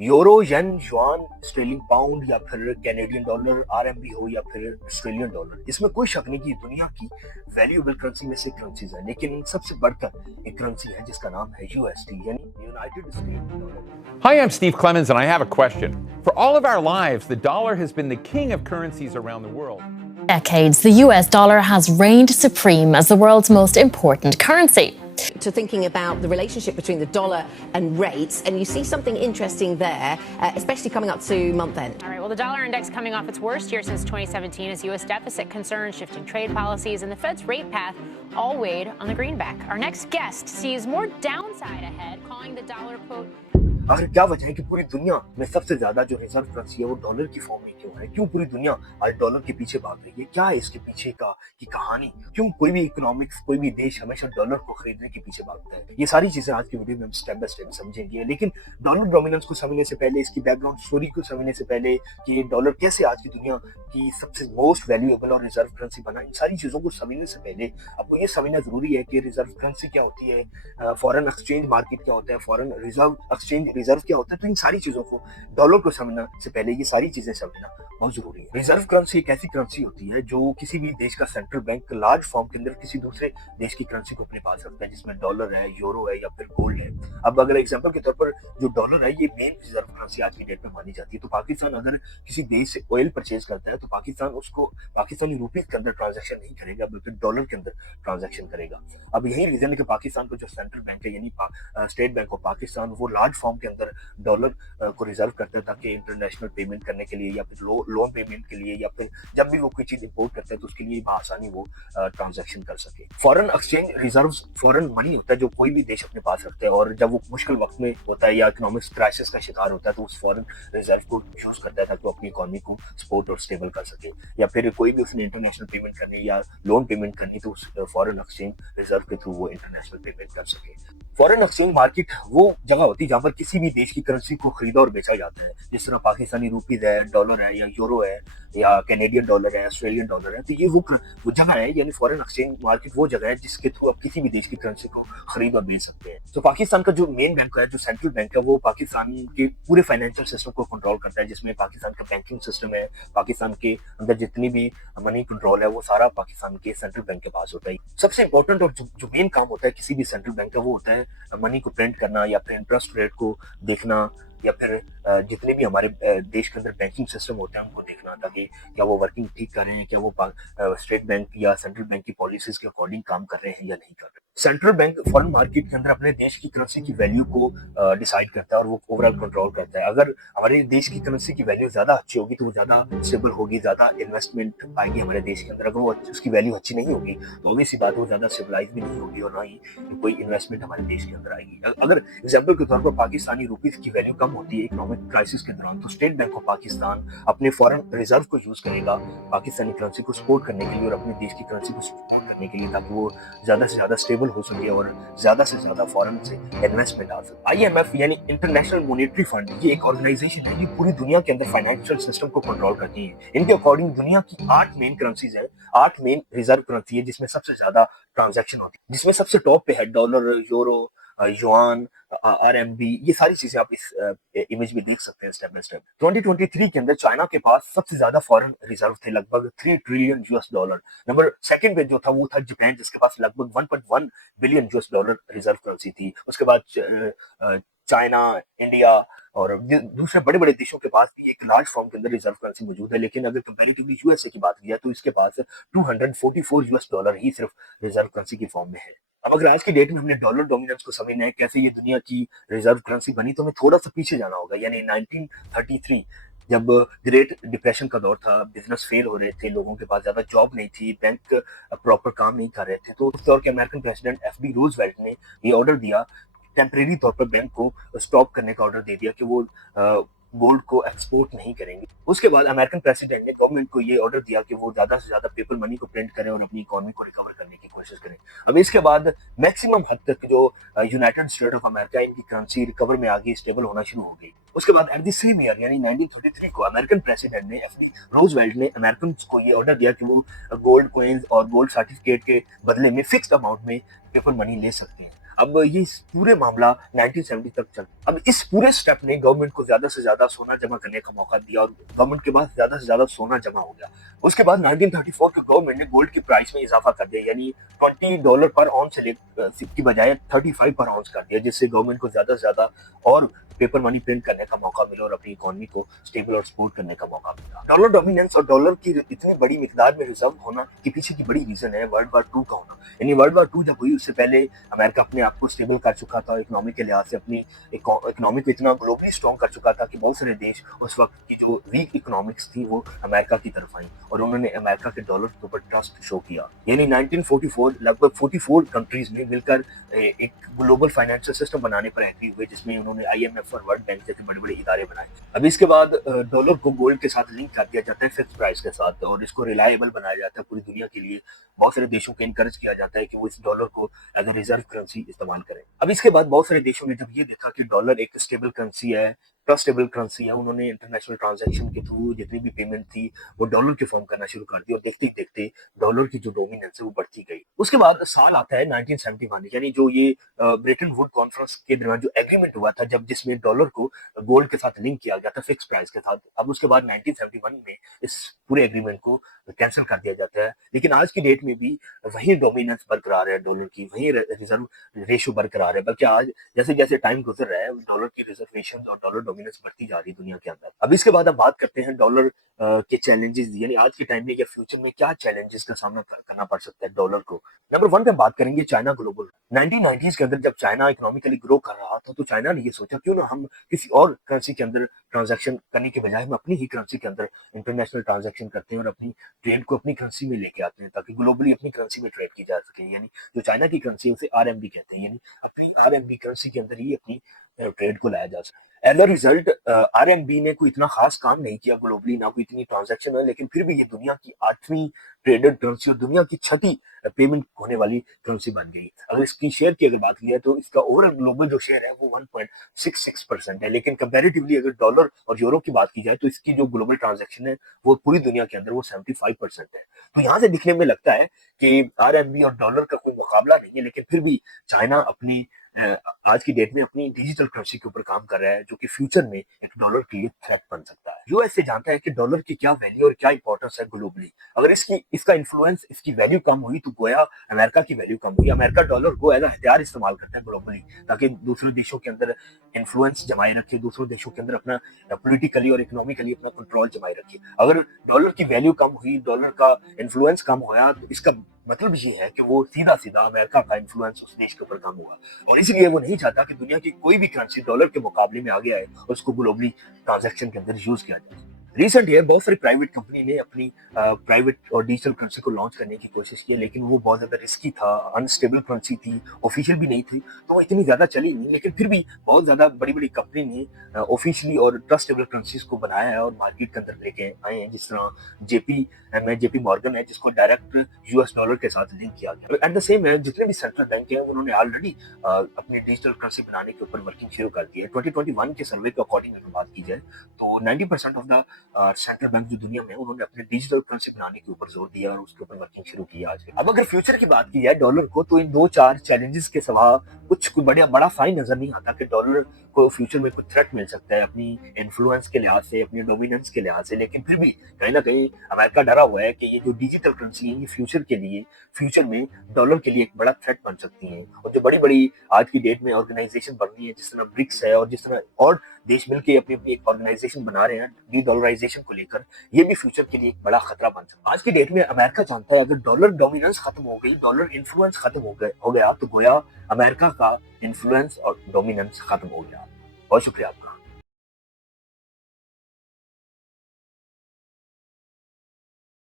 Euro, येन, yuan, sterling pound या फिर Canadian dollar, RMB हो या फिर ऑस्ट्रेलियन डॉलर, इसमें कोई शक नहीं कि दुनिया की वैल्यूएबल करेंसी में से करेंसीज है, लेकिन सबसे बढ़कर एक करेंसी है जिसका नाम है यूएसडी यानी United state dollar. Hi, I'm Steve Clemens, and I have a question. For all of our lives, the dollar has been the king of currencies around the world. Decades, the US dollar has reigned supreme as the world's most important currency. To thinking about the relationship between the dollar and rates, and you see something interesting there, especially coming up to month end. All right, well, the dollar index coming off its worst year since 2017 as U.S. deficit concerns, shifting trade policies, and the Fed's rate path all weighed on the greenback. Our next guest sees more downside ahead, calling the dollar, quote, आखिर क्या वजह है कि पूरी दुनिया में सबसे ज्यादा जो रिजर्व करेंसी है वो डॉलर की फॉर्म में क्यों है? क्यों पूरी दुनिया आज डॉलर के पीछे भाग रही है? क्या है इसके पीछे की कहानी? क्यों कोई भी इकोनॉमिक्स, कोई भी देश हमेशा डॉलर को खरीदने के पीछे भागता है? ये सारी चीजें आज की वीडियो में हम स्टेप बाय स्टेप समझेंगे। लेकिन डॉलर डोमिनेंस को समझने से पहले, इसकी बैकग्राउंड स्टोरी को समझने से पहले कि डॉलर कैसे आज की दुनिया की सबसे मोस्ट वैल्यूएबल और रिजर्व करेंसी बना, इन सारी चीजों को समझने से पहले आपको ये समझना जरूरी है कि रिजर्व करेंसी क्या होती है, फॉरेन एक्सचेंज मार्केट क्या होता है, फॉरेन रिजर्व एक्सचेंज रिजर्व क्या होता है। तो इन सारी चीजों को, डॉलर को समझना से पहले ये सारी चीजें समझना बहुत जरूरी है। रिजर्व करेंसी एक ऐसी करेंसी होती है जो किसी भी देश का सेंट्रल बैंक लार्ज फॉर्म के अंदर किसी दूसरे देश की करेंसी को अपने पास रखता है, जिसमें डॉलर है, यूरो है या फिर गोल्ड है। अब अगर एग्जांपल के तौर पर जो डॉलर है, ये मेन रिजर्व करेंसी आज की डेट में मानी जाती है। तो पाकिस्तान अगर किसी देश से ऑयल परचेज करता है तो पाकिस्तान उसको पाकिस्तानी रुपीज के अंदर ट्रांजैक्शन नहीं करेगा, बल्कि डॉलर के अंदर ट्रांजैक्शन करेगा। अब यही रीजन है कि पाकिस्तान का जो सेंट्रल बैंक है यानी स्टेट बैंक ऑफ पाकिस्तान, वो लार्ज फॉर्म के अंदर डॉलर को रिजर्व करता है ताकि इंटरनेशनल पेमेंट करने के लिए या फिर लोन पेमेंट के लिए या फिर जब भी वो कोई चीज इंपोर्ट करता है तो उसके लिए आसानी वो ट्रांजैक्शन कर सके। Foreign exchange reserve foreign money होता है जो कोई भी देश अपने पास रखता है, और जब वो मुश्किल वक्त में होता है या इकोनॉमिक क्राइसिस का शिकार होता है तो उस फॉरेन रिजर्व को यूज करता है ताकि वो अपनी इकोनॉमी को सपोर्ट और स्टेबल कर सके। या फिर कोई भी उसने इंटरनेशनल पेमेंट करनी या लोन पेमेंट करनी तो उस फॉरेन एक्सचेंज रिजर्व के थ्रू वो इंटरनेशनल पेमेंट कर सके। फॉरेन एक्सचेंज मार्केट वो जगह होती है जहां पर किसी भी देश की करेंसी को खरीदा और बेचा जाता है, जिस तरह पाकिस्तानी रुपीज है, डॉलर है या यूरो है या कैनेडियन डॉलर है, ऑस्ट्रेलियन डॉलर है। तो ये वो जगह है, यानी फॉरेन एक्सचेंज मार्केट वो जगह है जिसके थ्रू आप किसी भी देश की करेंसी को खरीद और बेच सकते हैं। तो पाकिस्तान का जो मेन बैंक है, जो सेंट्रल बैंक है, वो पाकिस्तान के पूरे फाइनेंशियल सिस्टम को कंट्रोल करता है, जिसमें पाकिस्तान का बैंकिंग सिस्टम है। पाकिस्तान के अंदर जितनी भी मनी कंट्रोल है वो सारा पाकिस्तान के सेंट्रल बैंक के पास होता है। सबसे इंपॉर्टेंट और जो मेन काम होता है किसी भी सेंट्रल बैंक का, वो होता है मनी को प्रिंट करना या फिर इंटरेस्ट रेट को देखना या फिर जितने भी हमारे देश के अंदर बैंकिंग सिस्टम होते हैं उनको देखना, ताकि क्या वो वर्किंग ठीक कर रहे हैं, क्या वो स्टेट बैंक या सेंट्रल बैंक की पॉलिसीज के अकॉर्डिंग काम कर रहे हैं या नहीं कर रहे। सेंट्रल बैंक फॉरेन मार्केट के अंदर अपने देश की करेंसी की वैल्यू को डिसाइड करता है और वो ओवरऑल कंट्रोल करता है। अगर हमारे देश की करेंसी की वैल्यू ज्यादा अच्छी होगी तो वो ज्यादा स्टेबल होगी, ज्यादा इन्वेस्टमेंट पाएगी हमारे देश के अंदर। अगर वो उसकी वैल्यू अच्छी नहीं होगी तो ऑब्वियस सी बात है वो ज्यादा स्टेबलाइज भी नहीं होगी और ना ही कोई इन्वेस्टमेंट हमारे देश के अंदर आएगी। अगर एग्जाम्पल के तौर पर पाकिस्तानी रुपीज की वैल्यू कम होती है इकोनॉमिक क्राइसिस के दौरान, तो स्टेट बैंक ऑफ पाकिस्तान अपने फॉरेन रिजर्व को यूज करेगा पाकिस्तानी करेंसी को सपोर्ट करने के लिए और अपने देश की करेंसी को सपोर्ट करने के लिए, ताकि वो ज्यादा से ज्यादा स्टेबल हो सके और ज्यादा से ज्यादा फॉरेन से इन्वेस्टमेंट आ सके। आईएमएफ यानी इंटरनेशनल मॉनेटरी फंड, ये एक ऑर्गेनाइजेशन है, ये पूरी दुनिया के अंदर फाइनेंशियल सिस्टम को कंट्रोल करती है। इनके अकॉर्डिंग दुनिया की 8 मेन करेंसीज है, 8 मेन रिजर्व करेंसी है जिसमें सबसे ज्यादा ट्रांजैक्शन होती है, जिसमें सबसे टॉप पे है डॉलर, यूरो, युआन, आरएमबी। ये सारी चीजें आप इस इमेज में देख सकते हैं स्टेप बाय स्टेप। 2023 के अंदर चाइना के पास सबसे ज्यादा फॉरेन रिजर्व थे, लगभग 3 trillion US dollar. Number second पे जो था वो था जापान, जिसके पास लगभग 1.1 billion US dollar reserve currency थी। उसके बाद चाइना, इंडिया और दूसरे बड़े बड़े देशों के पास भी एक लार्ज फॉर्म के अंदर रिजर्व करेंसी मौजूद है। लेकिन अगर कंपैरेटिवली यूएसए की बात की जाए तो इसके पास 244 यूएस डॉलर ही सिर्फ रिजर्व करेंसी की फॉर्म में है। अब अगर आज की डेट में हमने डॉलर डोमिनेंस को समझना है, कैसे ये दुनिया की रिजर्व करेंसी बनी, तो हमें थोड़ा सा पीछे जाना होगा, यानी 1933 जब ग्रेट डिप्रेशन का दौर था, बिजनेस फेल हो रहे थे, लोगों के पास ज्यादा जॉब नहीं थी, बैंक प्रॉपर काम नहीं कर रहे थे। तो उस दौर के अमेरिकन प्रेसिडेंट एफबी रूजवेल्ट ने ये ऑर्डर दिया, टेम्परेरी तौर पर बैंक को स्टॉप करने का ऑर्डर दे दिया कि वो गोल्ड को एक्सपोर्ट नहीं करेंगे। उसके बाद अमेरिकन प्रेसिडेंट ने गवर्नमेंट को ये ऑर्डर दिया कि वो ज्यादा से ज्यादा पेपर मनी को प्रिंट करें और अपनी इकोनॉमी को रिकवर करने की कोशिश करें। अब इसके बाद मैक्सिमम हद तक जो यूनाइटेड स्टेट ऑफ अमेरिका, इनकी करेंसी रिकवर में आ गई, स्टेबल होना शुरू हो गई। उसके बाद एट द सेम ईयर यानी 1933 को अमेरिकन प्रेसिडेंट ने एफबी रूजवेल्ट ने अमेरिकन को ये ऑर्डर दिया कि वो गोल्ड कॉइन्स और गोल्ड सर्टिफिकेट के बदले में फिक्स्ड अमाउंट में पेपर मनी ले सकते हैं। अब ये पूरे मामला 1970 तक चल। अब इस पूरे स्टेप ने गवर्नमेंट को ज्यादा से ज्यादा सोना जमा करने का मौका दिया और गवर्नमेंट के पास ज्यादा से ज्यादा सोना जमा हो गया। उसके बाद 1934 के गवर्नमेंट ने गोल्ड की प्राइस में इजाफा कर दिया, यानी $20 पर आउंस की बजाय 35 पर आउंस कर दिया, जिससे गवर्नमेंट को ज्यादा से ज्यादा और पेपर मनी प्रिंट करने का मौका मिला और अपनी इकोनॉमी को स्टेबल और सपोर्ट करने का मौका मिला। डॉलर डोमिनेंस और डॉलर की इतनी बड़ी मिकदार में रिजर्व होना के पीछे की बड़ी रीजन है वर्ल्ड वार 2 का होना। यानी वर्ल्ड वार 2 जब हुई उससे पहले अमेरिका अपने आप को स्टेबल कर चुका था, इकोनॉमी के लिहाज से अपनी इकोनॉमी को इतना ग्लोबली स्ट्रॉन्ग कर चुका था कि बहुत सारे देश उस वक्त की जो वीक इकोनॉमिक्स थी वो अमेरिका की तरफ आई और उन्होंने अमेरिका के डॉलर के ऊपर ट्रस्ट शो किया। यानी 1944 लगभग 44 कंट्रीज ने मिलकर एक ग्लोबल फाइनेंशियल सिस्टम बनाने पर एग्री हुए, जिसमें उन्होंने IMF और वर्ल्ड बैंक जैसे बड़े बड़े इदारे बनाए। अब इसके बाद डॉलर को गोल्ड के साथ लिंक कर दिया जाता है फिक्स प्राइस के साथ और इसको रिलायबल बनाया जाता है पूरी दुनिया के लिए। बहुत सारे देशों को इनकरेज किया जाता है कि वो इस डॉलर को एज ए रिजर्व करेंसी इस्तेमाल करें। अब इसके बाद बहुत सारे देशों ने जब ये देखा कि डॉलर एक स्टेबल करेंसी है, ट्रस्टेबल करेंसी है, उन्होंने इंटरनेशनल ट्रांजैक्शन के थ्रू जितनी भी पेमेंट थी वो डॉलर के फॉर्म करना शुरू कर दी और देखते ही देखते डॉलर की जो डोमिनेंस है वो बढ़ती गई। उसके बाद साल आता है 1971, यानी जो ये ब्रेटन वुड कॉन्फ्रेंस के दौरान जो एग्रीमेंट हुआ था जब जिसमें डॉलर को गोल्ड के साथ लिंक किया गया था फिक्स प्राइस के साथ। अब उसके बाद 1971 में इस पूरे एग्रीमेंट को कैंसिल कर दिया जाता है, लेकिन आज की डेट में भी वही डोमिनेंस बरकरार है डॉलर की, वही रिजर्व रेशियो बरकरार है, बल्कि आज जैसे जैसे टाइम गुजर रहा है डॉलर की रिजर्वेशन और डॉलर डोमिनेंस बढ़ती जा रही है दुनिया के अंदर। अब इसके बाद हम बात करते हैं डॉलर के चैलेंजेस, यानी आज के टाइम में या फ्यूचर में क्या चैलेंजेस का सामना करना पड़ सकता है डॉलर को। नंबर 1 पे बात करेंगे चाइना ग्लोबल। 1990s के अंदर जब चाइना इकोनॉमिकली ग्रो कर रहा था तो चाइना ने ये सोचा क्यों ना हम किसी और करेंसी के अंदर ट्रांजैक्शन करने के बजाय हम अपनी ही करेंसी के अंदर इंटरनेशनल ट्रांजैक्शन करते हैं और अपनी ट्रेड को अपनी करेंसी में लेके आते हैं ताकि ग्लोबली अपनी करेंसी में ट्रेड की जा सके। यानी जो चाइना की करेंसी है उसे RMB कहते हैं, यानी अपनी RMB करेंसी के अंदर ही अपनी ट्रेड को लाया जा सके। एज अ रिजल्ट RMB ने कोई इतना खास काम नहीं किया ग्लोबली, ना कोई इतनी ट्रांजैक्शन है, लेकिन फिर भी ये दुनिया की 8वीं ट्रेडेड करेंसी और दुनिया की 6ठी पेमेंट होने वाली करेंसी बन गई। अगर इसकी शेयर की अगर बात की जाए तो इसका ओवरऑल ग्लोबल जो शेयर है वो 1.66% है, लेकिन कंपैरेटिवली अगर डॉलर और यूरो की बात की जाए तो इसकी जो ग्लोबल ट्रांजैक्शन है वो पूरी दुनिया के अंदर वो 75% है। तो यहाँ से दिखने में लगता है कि RMB और डॉलर का कोई मुकाबला नहीं है, लेकिन फिर भी चाइना अपनी आज की डेट में अपनी डिजिटल करेंसी के ऊपर काम कर रहा है जो कि फ्यूचर में एक डॉलर के लिए थ्रेट बन सकता है। यूएस से जानता है कि डॉलर की क्या वैल्यू और क्या इंपॉर्टेंस है ग्लोबली। अगर इसका इन्फ्लुएंस, इसकी वैल्यू कम हुई तो गोया अमेरिका की वैल्यू कम हुई। अमेरिका डॉलर को एज हथियार इस्तेमाल करता है ग्लोबली ताकि दूसरे देशों के अंदर इन्फ्लुएंस जमाए रखे, दूसरे देशों के अंदर अपना पॉलिटिकली और इकोनॉमिकली अपना कंट्रोल जमाए रखे। अगर डॉलर की वैल्यू कम हुई, डॉलर का इन्फ्लुएंस कम होया तो इसका मतलब ये है कि वो सीधा सीधा अमेरिका का इन्फ्लुएंस उस देश के ऊपर कम हुआ और इसलिए वो नहीं चाहता कि दुनिया की कोई भी करेंसी डॉलर के मुकाबले में आगे आए और उसको ग्लोबली ट्रांजैक्शन के अंदर यूज किया जाए। रिसेंट ईयर बहुत सारी प्राइवेट कंपनी ने अपनी प्राइवेट और डिजिटल करेंसी को लॉन्च करने की कोशिश की, लेकिन वो बहुत ज्यादा रिस्की था, अनस्टेबल करेंसी थी, ऑफिशियल भी नहीं थी, तो वो इतनी ज्यादा चली नहीं। लेकिन फिर भी बहुत ज्यादा बड़ी बड़ी कंपनी ने ऑफिशियली और ट्रस्टेबल करेंसीज को बनाया है और मार्केट के अंदर लेके आए हैं, जिस तरह JP मॉर्गन है जिसको डायरेक्ट US डॉलर के साथ लिंक किया गया। एट द सेम है जितने भी सेंट्रल बैंक हैं उन्होंने ऑलरेडी अपनी डिजिटल करेंसी बनाने के ऊपर वर्किंग शुरू कर दी है। 2021 के सर्वे के अकॉर्डिंग अगर बात की जाए तो 90% ऑफ द सेंट्रल बैंक जो दुनिया में उन्होंने अपने डिजिटल करेंसी बनाने के ऊपर जोर दिया और उसके ऊपर वर्किंग शुरू की आज। अब अगर फ्यूचर की बात की जाए डॉलर को तो इन 2-4 चैलेंजेस के सिवा कुछ बड़ा साइन नजर नहीं आता कि डॉलर को फ्यूचर में कुछ थ्रेट मिल सकता है अपनी इन्फ्लुएंस के लिहाज से, अपनी डोमिनेंस के लिहाज से। लेकिन फिर भी कहीं ना कहीं अमेरिका डरा हुआ है कि ये जो डिजिटल करेंसी है ये फ्यूचर में डॉलर के लिए एक बड़ा थ्रेट बन सकती है। और जो बड़ी बड़ी आज की डेट में ऑर्गेनाइजेशन बन रही है जिस तरह ब्रिक्स है और जिस तरह और देश मिलकर अपनी अपनी एक ऑर्गेनाइजेशन बना रहे हैं डी-डॉलराइजेशन को लेकर, ये भी फ्यूचर के लिए एक बड़ा खतरा बन सकता है। आज की डेट में अमेरिका चाहता है अगर डॉलर डोमिनेंस खत्म हो गई, डॉलर इन्फ्लुएंस खत्म हो गया तो गोया अमेरिका का इन्फ्लुएंस और डोमिनेंस खत्म हो गया। बहुत शुक्रिया आपका।